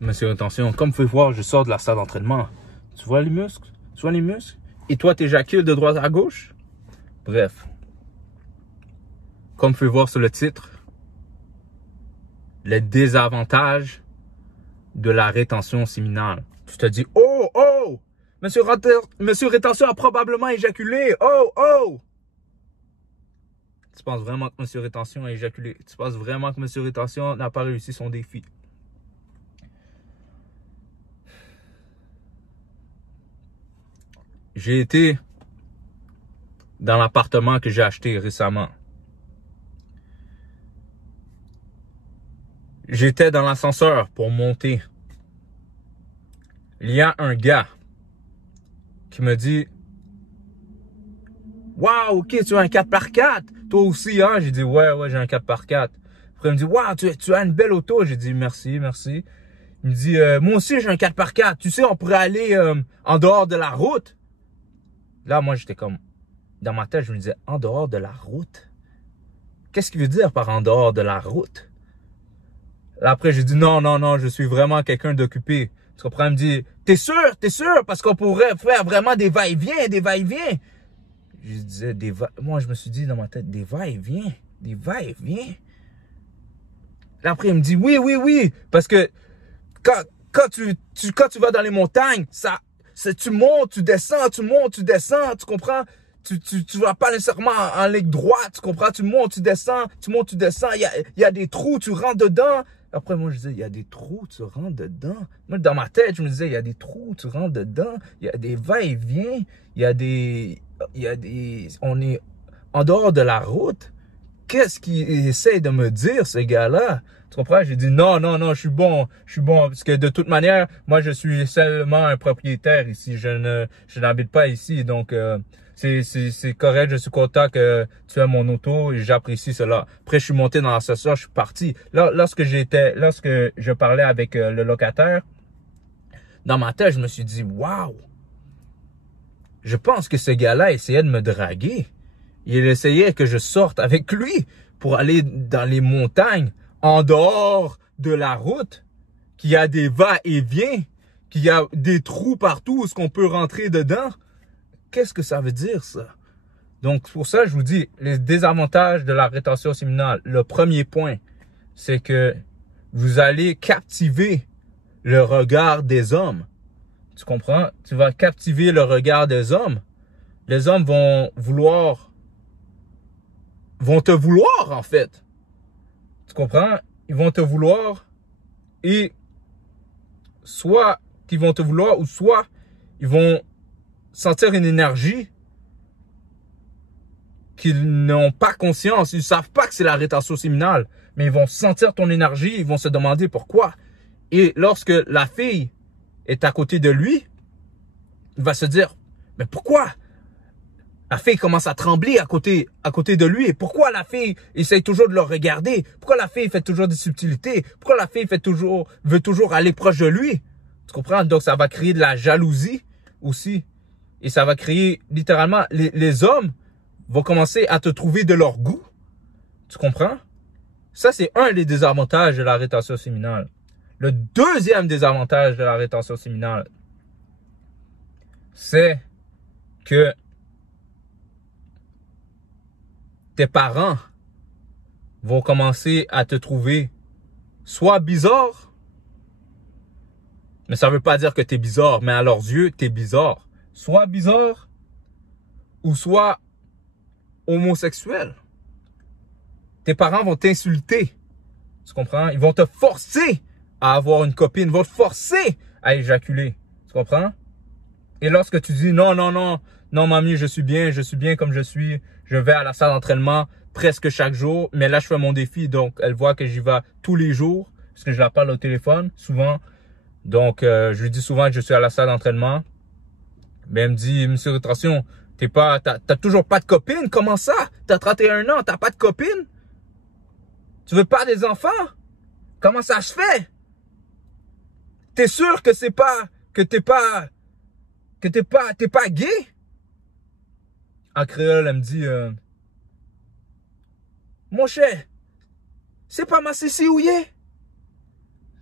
Monsieur Rétention, comme vous pouvez voir, je sors de la salle d'entraînement. Tu vois les muscles? Tu vois les muscles? Et toi, t'éjacules de droite à gauche? Bref. Comme vous pouvez voir sur le titre, les désavantages de la rétention séminale. Tu te dis, oh, oh! Monsieur Rétention a probablement éjaculé. Oh, oh! Tu penses vraiment que Monsieur Rétention a éjaculé? Tu penses vraiment que Monsieur Rétention n'a pas réussi son défi? J'ai été dans l'appartement que j'ai acheté récemment. J'étais dans l'ascenseur pour monter. Il y a un gars qui me dit « Wow, ok, tu as un 4x4. Toi aussi, hein? » J'ai dit « Ouais, j'ai un 4x4. » Après, il me dit « Wow, tu as une belle auto. » J'ai dit « Merci, merci. » Il me dit « Moi aussi, j'ai un 4x4. Tu sais, on pourrait aller en dehors de la route. » Là, moi, j'étais comme... Dans ma tête, je me disais « En dehors de la route? » Qu'est-ce qu'il veut dire par « en dehors de la route » ? Là, après, j'ai dit non, je suis vraiment quelqu'un d'occupé. Tu comprends? Il me dit, t'es sûr? Parce qu'on pourrait faire vraiment des va-et-vient. Je disais, moi, je me suis dit dans ma tête, des va-et-vient. Là, après, il me dit, oui. Parce que quand tu vas dans les montagnes, tu montes, tu descends, tu comprends? Tu vas pas nécessairement en ligne droite, tu comprends? Tu montes, tu descends. Il y a des trous, tu rentres dedans. Après, moi, je disais, il y a des trous, tu rentres dedans. Moi, dans ma tête, je me disais, il y a des trous, tu rentres dedans. Il y a des va-et-vient. On est en dehors de la route. Qu'est-ce qu'il essaie de me dire, ce gars-là? Tu comprends? J'ai dit, non, je suis bon. Parce que de toute manière, moi, je suis seulement un propriétaire ici. Je n'habite pas ici. Donc, c'est correct. Je suis content que tu aies mon auto et j'apprécie cela. Après, je suis monté dans l'ascenseur, je suis parti. Là, lorsque je parlais avec le locataire, dans ma tête, je me suis dit, waouh! Je pense que ce gars-là essayait de me draguer. Il essayait que je sorte avec lui pour aller dans les montagnes, en dehors de la route, qu'il y a des va-et-vient, qu'il y a des trous partout où qu'on peut rentrer dedans. Qu'est-ce que ça veut dire, ça? Donc, pour ça, je vous dis, les désavantages de la rétention séminale. Le premier point, c'est que vous allez captiver le regard des hommes. Tu comprends? Tu vas captiver le regard des hommes. Les hommes vont te vouloir, en fait. Tu comprends? Ils vont te vouloir et soit qu'ils vont te vouloir ou soit ils vont sentir une énergie qu'ils n'ont pas conscience. Ils ne savent pas que c'est la rétention séminale, mais ils vont sentir ton énergie, ils vont se demander pourquoi. Et lorsque la fille est à côté de lui, il va se dire, mais pourquoi? La fille commence à trembler à côté de lui. Et pourquoi la fille essaye toujours de le regarder? Pourquoi la fille fait toujours des subtilités? Pourquoi la fille veut toujours aller proche de lui? Tu comprends? Donc, ça va créer de la jalousie aussi. Et ça va créer, littéralement, les hommes vont commencer à te trouver de leur goût. Tu comprends? Ça, c'est un des désavantages de la rétention séminale. Le deuxième désavantage de la rétention séminale, c'est que tes parents vont commencer à te trouver soit bizarre, mais ça ne veut pas dire que tu es bizarre, mais à leurs yeux, tu es bizarre. Soit bizarre ou soit homosexuel. Tes parents vont t'insulter. Tu comprends? Ils vont te forcer à avoir une copine. Ils vont te forcer à éjaculer. Tu comprends? Et lorsque tu dis non, mamie, je suis bien comme je suis. Je vais à la salle d'entraînement presque chaque jour. Mais là, je fais mon défi. Donc, elle voit que j'y vais tous les jours. Parce que je la parle au téléphone souvent. Donc, je lui dis souvent que je suis à la salle d'entraînement. Mais elle me dit, monsieur Rétention, t'as toujours pas de copine? Comment ça? T'as 31 ans, t'as pas de copine? Tu veux pas des enfants? Comment ça se fait? T'es sûr que t'es pas gay? En créole, elle me dit, mon cher, c'est pas ma sissi ouillé.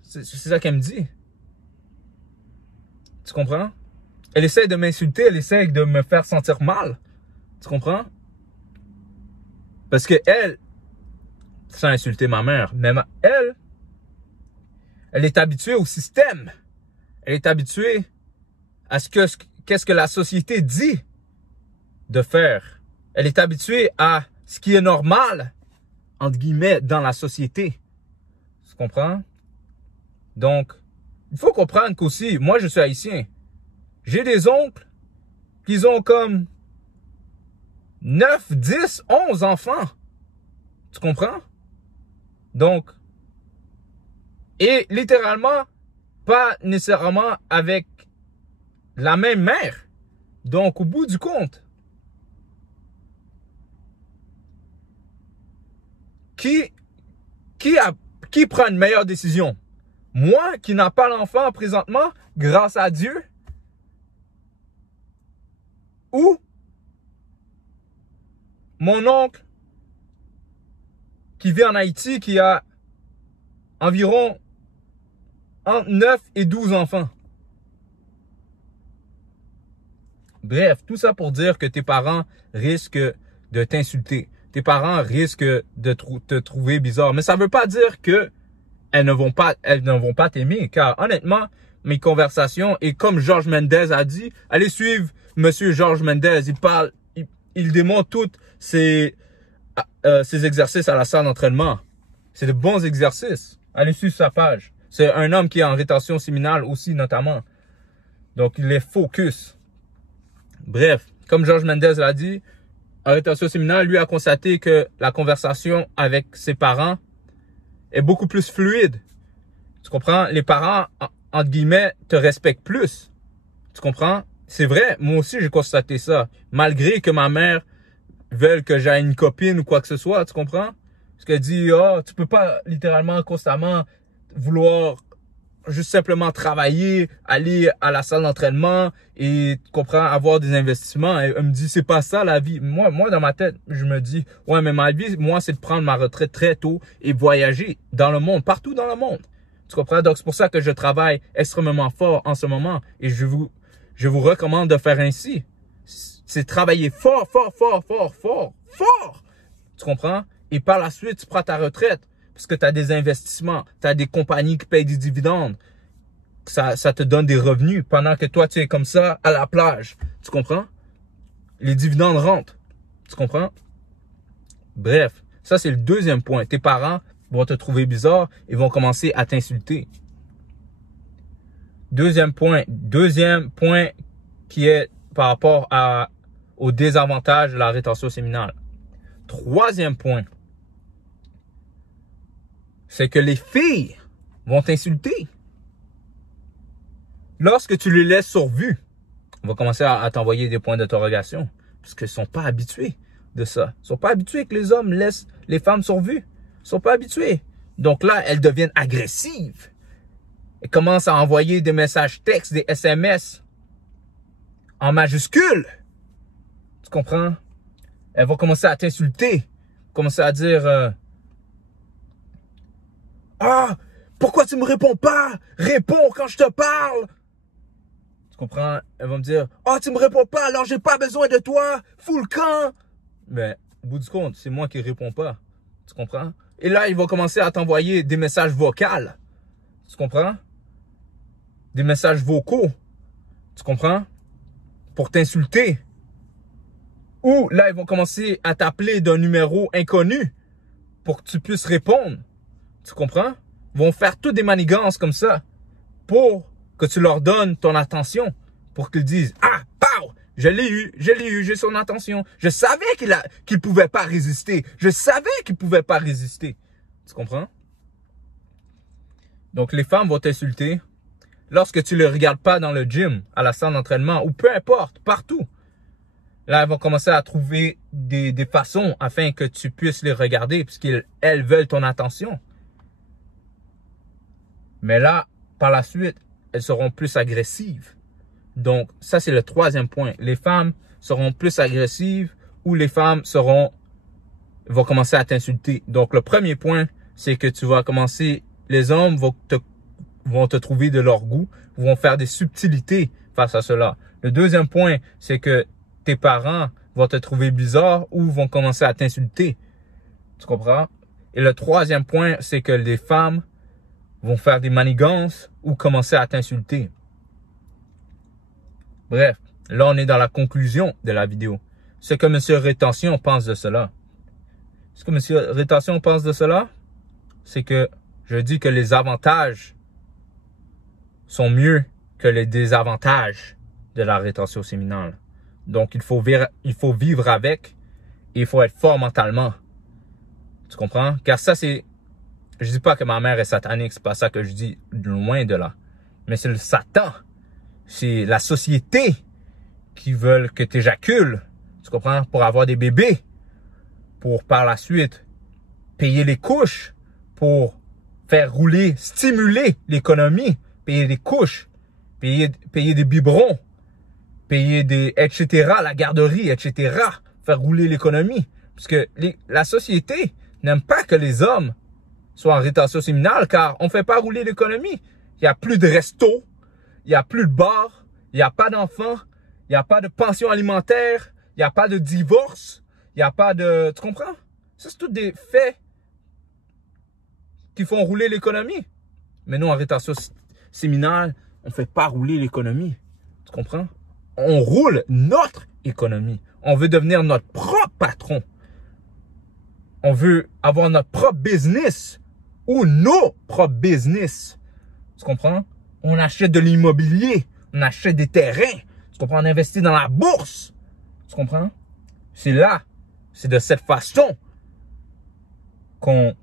C'est ça qu'elle me dit. Tu comprends? Elle essaie de m'insulter, elle essaie de me faire sentir mal. Tu comprends? Parce que elle, sans insulter ma mère, mais elle est habituée au système. Elle est habituée à qu'est-ce que la société dit de faire. Elle est habituée à ce qui est normal, entre guillemets, dans la société. Tu comprends? Donc, il faut comprendre qu'aussi, moi je suis haïtien. J'ai des oncles qui ont comme 9, 10, 11 enfants. Tu comprends? Donc, et littéralement, pas nécessairement avec la même mère. Donc, au bout du compte, qui prend une meilleure décision? Moi, qui n'a pas l'enfant présentement, grâce à Dieu, ou mon oncle qui vit en Haïti, qui a environ entre 9 et 12 enfants. Bref, tout ça pour dire que tes parents risquent de t'insulter. Tes parents risquent de te trouver bizarre. Mais ça ne veut pas dire que elles ne vont pas t'aimer. Car honnêtement, mes conversations, et comme George Mendez a dit, allez suivre Monsieur George Mendez. Il démontre tous ses exercices à la salle d'entraînement. C'est de bons exercices. Allez suivre sa page. C'est un homme qui est en rétention séminale aussi, notamment. Donc, il est focus. Bref, comme George Mendez l'a dit, en rétention séminale, lui a constaté que la conversation avec ses parents est beaucoup plus fluide. Tu comprends? Les parents, entre guillemets, te respectent plus. Tu comprends? C'est vrai, moi aussi, j'ai constaté ça. Malgré que ma mère veuille que j'aie une copine ou quoi que ce soit, tu comprends? Parce qu'elle dit, tu peux pas littéralement, constamment vouloir juste simplement travailler, aller à la salle d'entraînement et, tu comprends, avoir des investissements. Et elle me dit, c'est pas ça la vie. Moi, dans ma tête, je me dis, ouais, mais ma vie, moi, c'est de prendre ma retraite très tôt et voyager dans le monde, partout dans le monde. Tu comprends? Donc, c'est pour ça que je travaille extrêmement fort en ce moment et je vous recommande de faire ainsi. C'est travailler fort, fort, fort, fort, fort, fort. Tu comprends? Et par la suite, tu prends ta retraite. Parce que tu as des investissements, tu as des compagnies qui payent des dividendes. Ça te donne des revenus pendant que toi, tu es comme ça à la plage. Tu comprends? Les dividendes rentrent. Tu comprends? Bref, ça c'est le deuxième point. Tes parents vont te trouver bizarre et vont commencer à t'insulter. Deuxième point qui est par rapport au désavantage de la rétention séminale. Troisième point, c'est que les filles vont t'insulter. Lorsque tu les laisses sur vue, on va commencer à t'envoyer des points d'interrogation. Parce qu'ils ne sont pas habitués de ça. Ils ne sont pas habitués que les hommes laissent les femmes sur vue. Ils ne sont pas habitués. Donc là, elles deviennent agressives. Elles commencent à envoyer des messages textes, des SMS en majuscules. Tu comprends? Elles vont commencer à t'insulter. Commencer à dire... Ah, pourquoi tu me réponds pas? Réponds quand je te parle. Tu comprends? Elles vont me dire, ah, tu me réponds pas, alors j'ai pas besoin de toi. Fous le camp. Mais au bout du compte, c'est moi qui réponds pas. Tu comprends? Et là, ils vont commencer à t'envoyer des messages vocaux. Tu comprends? Des messages vocaux. Tu comprends? Pour t'insulter. Ou là, ils vont commencer à t'appeler d'un numéro inconnu pour que tu puisses répondre. Tu comprends? Ils vont faire toutes des manigances comme ça pour que tu leur donnes ton attention. Pour qu'ils disent, ah, pow, je l'ai eu, j'ai son attention. Je savais qu'il pouvait pas résister. Je savais qu'il pouvait pas résister. Tu comprends? Donc, les femmes vont t'insulter lorsque tu ne les regardes pas dans le gym, à la salle d'entraînement, ou peu importe, partout. Là, elles vont commencer à trouver des façons afin que tu puisses les regarder puisqu'elles veulent ton attention. Mais là, par la suite, elles seront plus agressives. Donc, ça, c'est le troisième point. Les femmes seront plus agressives ou les femmes vont commencer à t'insulter. Donc, le premier point, c'est que tu vas commencer, les hommes vont te trouver de leur goût, vont faire des subtilités face à cela. Le deuxième point, c'est que tes parents vont te trouver bizarre ou vont commencer à t'insulter. Tu comprends? Et le troisième point, c'est que les femmes vont faire des manigances ou commencer à t'insulter. Bref, là, on est dans la conclusion de la vidéo. Ce que M. Rétention pense de cela. Ce que M. Rétention pense de cela, c'est que je dis que les avantages sont mieux que les désavantages de la rétention séminale. Donc, il faut vivre avec et il faut être fort mentalement. Tu comprends? Car ça, c'est... Je dis pas que ma mère est satanique, c'est pas ça que je dis, loin de là. Mais c'est le Satan. C'est la société qui veulent que tu éjacules, tu comprends? Pour avoir des bébés. Pour par la suite payer les couches. Pour faire rouler, stimuler l'économie. Payer des couches. Payer des biberons. Payer des... etc. La garderie, etc. Faire rouler l'économie. Parce que la société n'aime pas que les hommes soient en rétention séminale car on ne fait pas rouler l'économie. Il n'y a plus de restos. Il n'y a plus de bars. Il n'y a pas d'enfants. Il n'y a pas de pension alimentaire. Il n'y a pas de divorce. Il n'y a pas de... Tu comprends? Ça, c'est tous des faits qui font rouler l'économie. Mais nous, en rétention séminale, on ne fait pas rouler l'économie. Tu comprends? On roule notre économie. On veut devenir notre propre patron. On veut avoir notre propre business ou nos propres business. Tu comprends? On achète de l'immobilier. On achète des terrains. Tu comprends? On investit dans la bourse. Tu comprends? C'est là. C'est de cette façon qu'on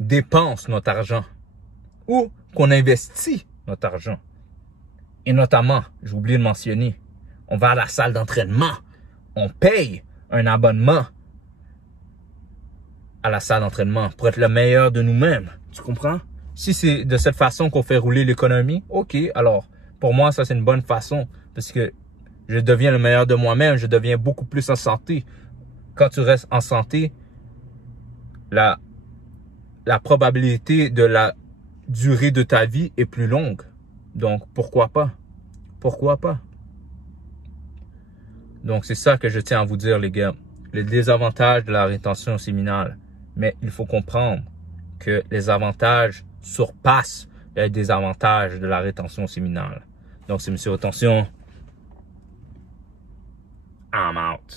dépense notre argent ou qu'on investit notre argent. Et notamment, j'ai oublié de mentionner, on va à la salle d'entraînement. On paye un abonnement à la salle d'entraînement pour être le meilleur de nous-mêmes. Tu comprends? Si c'est de cette façon qu'on fait rouler l'économie, ok, alors pour moi, ça c'est une bonne façon parce que je deviens le meilleur de moi-même, je deviens beaucoup plus en santé. Quand tu restes en santé, la probabilité de la durée de ta vie est plus longue. Donc, pourquoi pas? Pourquoi pas? Donc, c'est ça que je tiens à vous dire, les gars. Les désavantages de la rétention séminale. Mais il faut comprendre que les avantages surpassent les désavantages de la rétention séminale. Donc, c'est M. Rétention. I'm out.